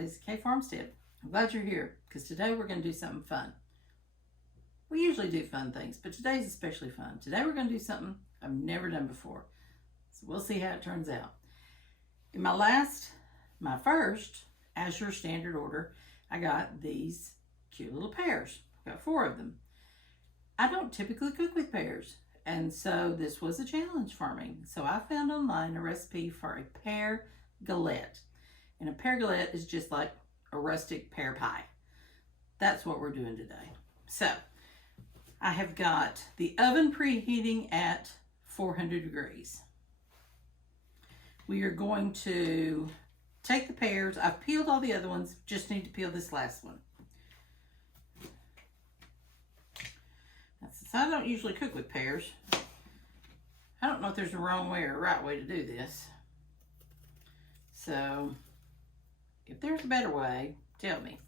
Lazy K Farmstead. I'm glad you're here because today we're going to do something fun. We usually do fun things, but today's especially fun. Today we're going to do something I've never done before. So we'll see how it turns out. In my first, as your standard order, I got these cute little pears. I got 4 of them. I don't typically cook with pears, and so this was a challenge for me. So I found online a recipe for a pear galette. And a pear galette is just like a rustic pear pie. That's what we're doing today. So I have got the oven preheating at 400 degrees. We are going to take the pears. I've peeled all the other ones, just need to peel this last one. So I don't usually cook with pears. I don't know if there's a wrong way or a right way to do this. So if there's a better way, tell me.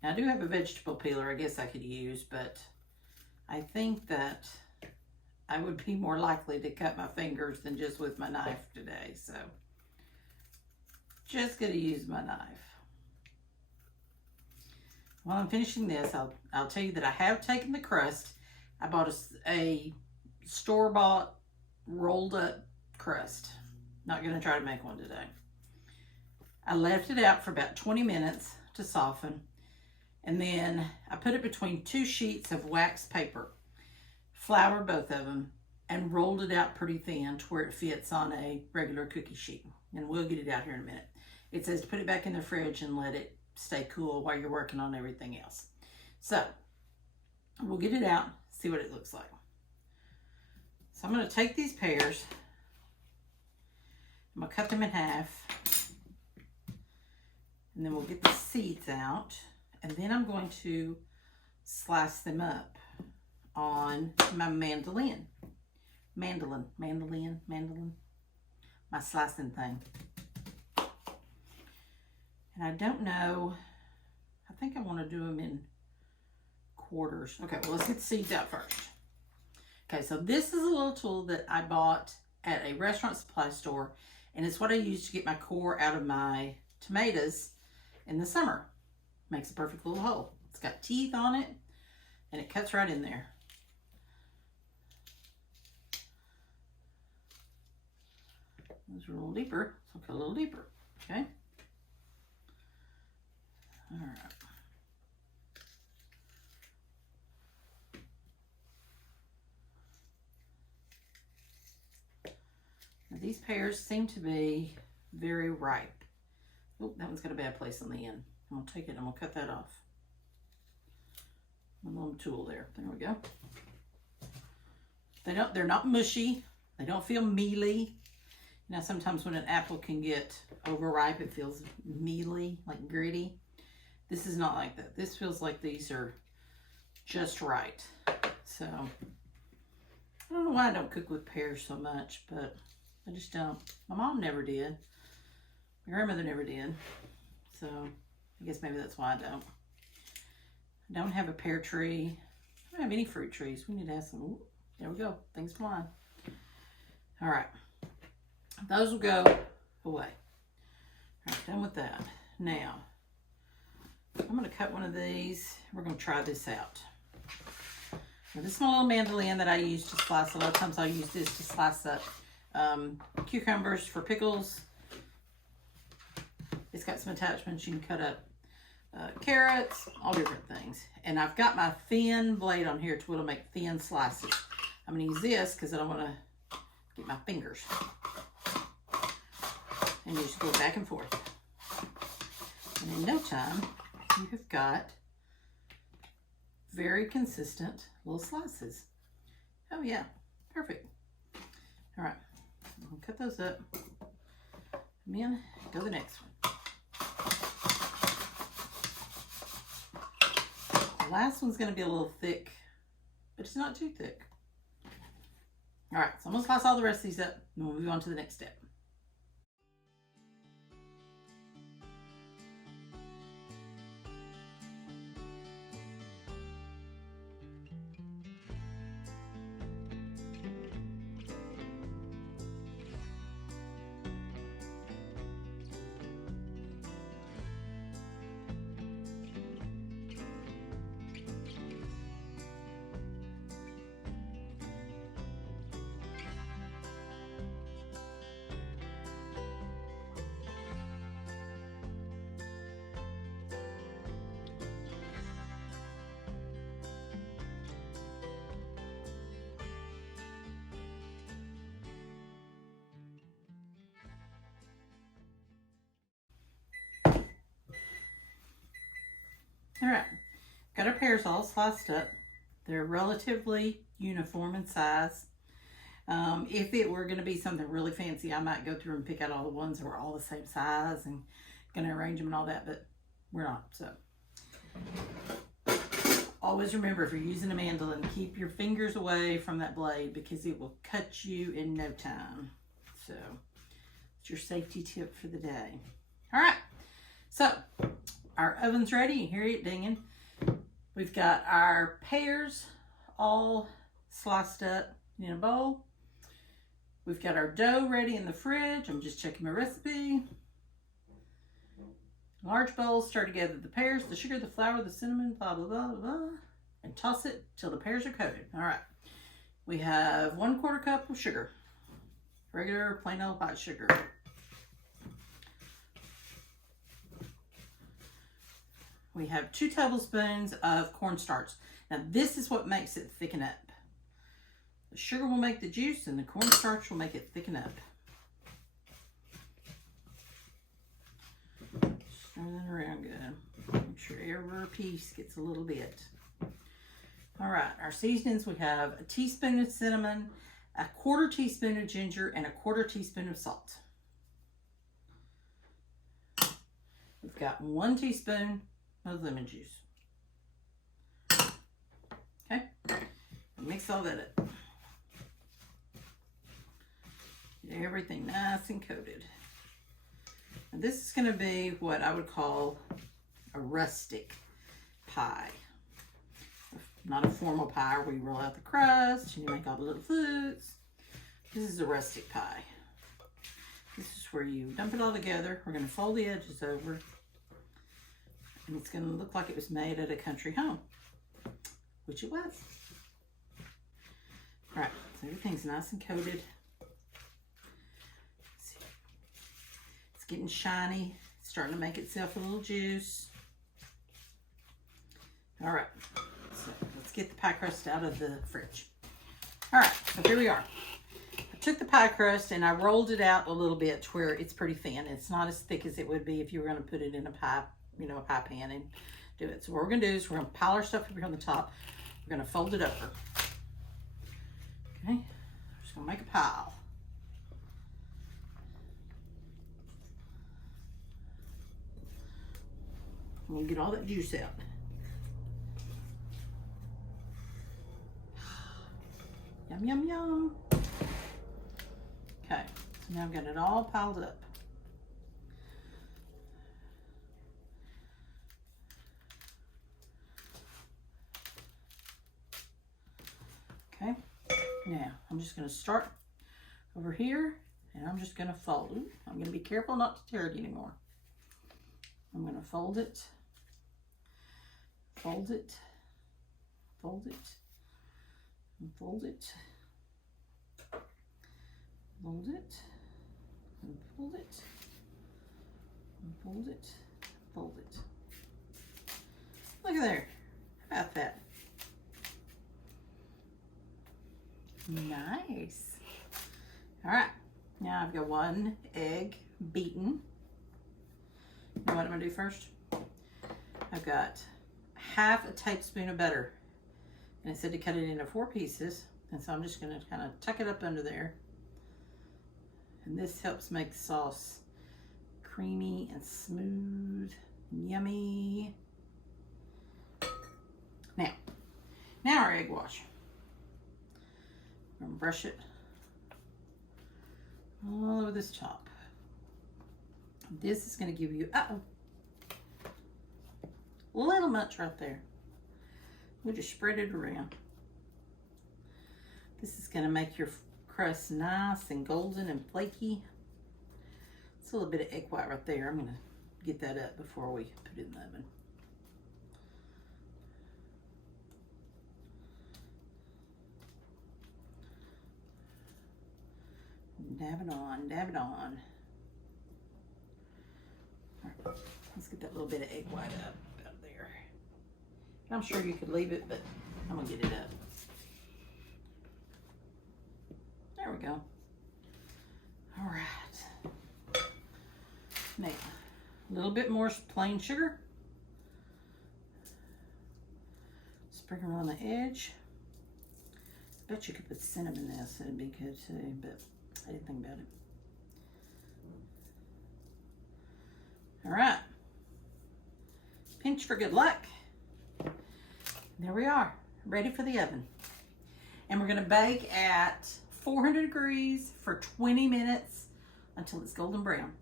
Now I do have a vegetable peeler I guess I could use, but I think that I would be more likely to cut my fingers than just with my knife today. So just gonna use my knife. While I'm finishing this, I'll tell you that I have taken the crust. I bought a store-bought rolled up crust. Not gonna try to make one today. I left it out for about 20 minutes to soften, and then I put it between 2 sheets of wax paper, floured both of them, and rolled it out pretty thin to where it fits on a regular cookie sheet. And we'll get it out here in a minute. It says to put it back in the fridge and let it stay cool while you're working on everything else. So we'll get it out, see what it looks like. So I'm going to take these pears, I'm going to cut them in half, and then we'll get the seeds out, and then I'm going to slice them up on my mandolin, my slicing thing. And I don't know, I think I want to do them in quarters. Okay, well, let's get the seeds out first. Okay, so this is a little tool that I bought at a restaurant supply store, and it's what I use to get my core out of my tomatoes in the summer. Makes a perfect little hole. It's got teeth on it, and it cuts right in there. Those are a little deeper, so I'll cut a little deeper, okay? All right. Now these pears seem to be very ripe. Oh, that one's got a bad place on the end. I'm gonna take it, I'm gonna cut that off. My little tool there. There we go. They're not mushy. They don't feel mealy. You know, sometimes when an apple can get overripe, it feels mealy, like gritty. This is not like that. This feels like these are just right. So, I don't know why I don't cook with pears so much, but I just don't. My mom never did. My grandmother never did. So, I guess maybe that's why I don't. I don't have a pear tree. I don't have any fruit trees. We need to have some. Ooh, there we go. Things flying. All right. Those will go away. All right, done with that. Now, I'm going to cut one of these. We're going to try this out. Now, this is my little mandolin that I use to slice. A lot of times I'll use this to slice up cucumbers for pickles. It's got some attachments. You can cut up carrots, all different things. And I've got my thin blade on here to it'll make thin slices. I'm going to use this because I don't want to get my fingers. And you just go back and forth. And in no time, you have got very consistent little slices. Oh yeah, perfect. All right, I'll cut those up. And then go the next one. The last one's gonna be a little thick, but it's not too thick. All right, so I'm gonna slice all the rest of these up and we'll move on to the next step. All right, got our pears all sliced up. They're relatively uniform in size. If it were going to be something really fancy, I might go through and pick out all the ones that were all the same size and going to arrange them and all that, but we're not. So always remember, if you're using a mandolin, keep your fingers away from that blade because it will cut you in no time. So it's your safety tip for the day. All right, so our oven's ready. You hear it dinging. We've got our pears all sliced up in a bowl. We've got our dough ready in the fridge. I'm just checking my recipe. Large bowl, stir together the pears, the sugar, the flour, the cinnamon, blah, blah, blah, blah, and toss it till the pears are coated. All right. We have 1/4 cup of sugar. Regular plain old white sugar. We have 2 tablespoons of cornstarch. Now this is what makes it thicken up. The sugar will make the juice and the cornstarch will make it thicken up. Stir that around good. Make sure every piece gets a little bit. All right, our seasonings, we have a teaspoon of cinnamon, 1/4 teaspoon of ginger, and 1/4 teaspoon of salt. We've got 1 teaspoon of lemon juice. Okay, mix all that up. Get everything nice and coated. And this is going to be what I would call a rustic pie. Not a formal pie where you roll out the crust and you make all the little flutes. This is a rustic pie. This is where you dump it all together. We're going to fold the edges over. And it's going to look like it was made at a country home, which it was. All right, so everything's nice and coated. It's getting shiny. It's starting to make itself a little juice. All right, so let's get the pie crust out of the fridge. All right, so here we are. I took the pie crust and I rolled it out a little bit to where it's pretty thin. It's not as thick as it would be if you were going to put it in a pie, you know, a pie pan and do it. So what we're going to do is we're going to pile our stuff up here on the top. We're going to fold it over. Okay, we're just going to make a pile. I'm going to get all that juice out. Yum, yum, yum. Okay, so now I've got it all piled up. Okay, now I'm just going to start over here and I'm just going to fold it. I'm going to be careful not to tear it anymore. I'm going to fold it, fold it, fold it, and fold it, fold it, and fold it, and fold it, fold it. Look at there. How about that? Nice. All right, now I've got 1 egg beaten. You know what I'm gonna do first? I've got 1/2 tablespoon of butter. And it said to cut it into 4 pieces. And so I'm just gonna kind of tuck it up under there. And this helps make the sauce creamy and smooth and yummy. Now our egg wash. I'm gonna brush it all over this top. This is gonna give you, a little much right there. We'll just spread it around. This is gonna make your crust nice and golden and flaky. It's a little bit of egg white right there. I'm gonna get that up before we put it in the oven. Dab it on, dab it on. All right, let's get that little bit of egg white up out of there. I'm sure you could leave it, but I'm gonna get it up. There we go. All right. Now, a little bit more plain sugar. Sprinkle around the edge. I bet you could put cinnamon in this, it'd be good too, but I didn't think about it. All right. Pinch for good luck. There we are, ready for the oven. And we're gonna bake at 400 degrees for 20 minutes until it's golden brown.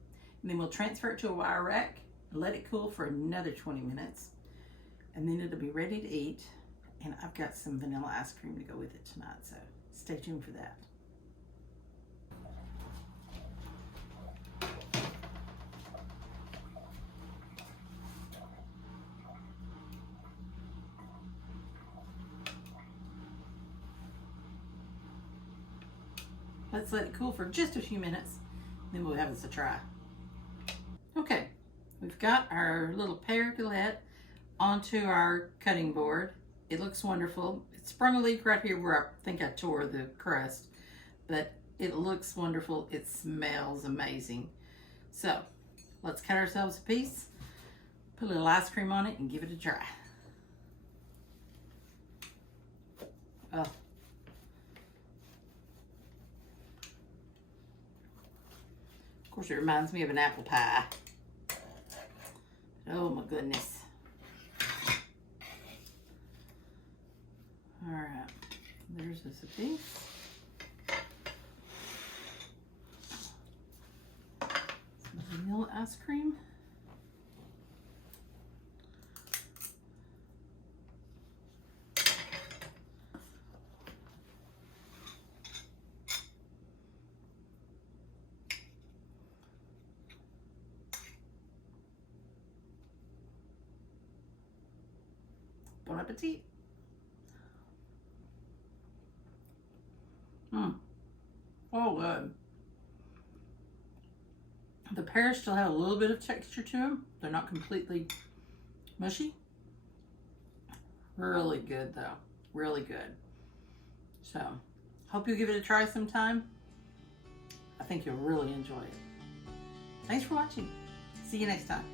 And then we'll transfer it to a wire rack and let it cool for another 20 minutes. And then it'll be ready to eat. And I've got some vanilla ice cream to go with it tonight, so stay tuned for that. Let's let it cool for just a few minutes, then we'll have this a try. Okay, we've got our little Pear Galette onto our cutting board. It looks wonderful. It sprung a leak right here where I think I tore the crust, but it looks wonderful. It smells amazing. So let's cut ourselves a piece, put a little ice cream on it, and give it a try. Oh. Of course, it reminds me of an apple pie. Oh my goodness. All right, there's this a piece. Some vanilla ice cream. Bon appetit. Oh, good. The pears still have a little bit of texture to them. They're not completely mushy. Really good though. Really good. So, hope you'll give it a try sometime. I think you'll really enjoy it. Thanks for watching. See you next time.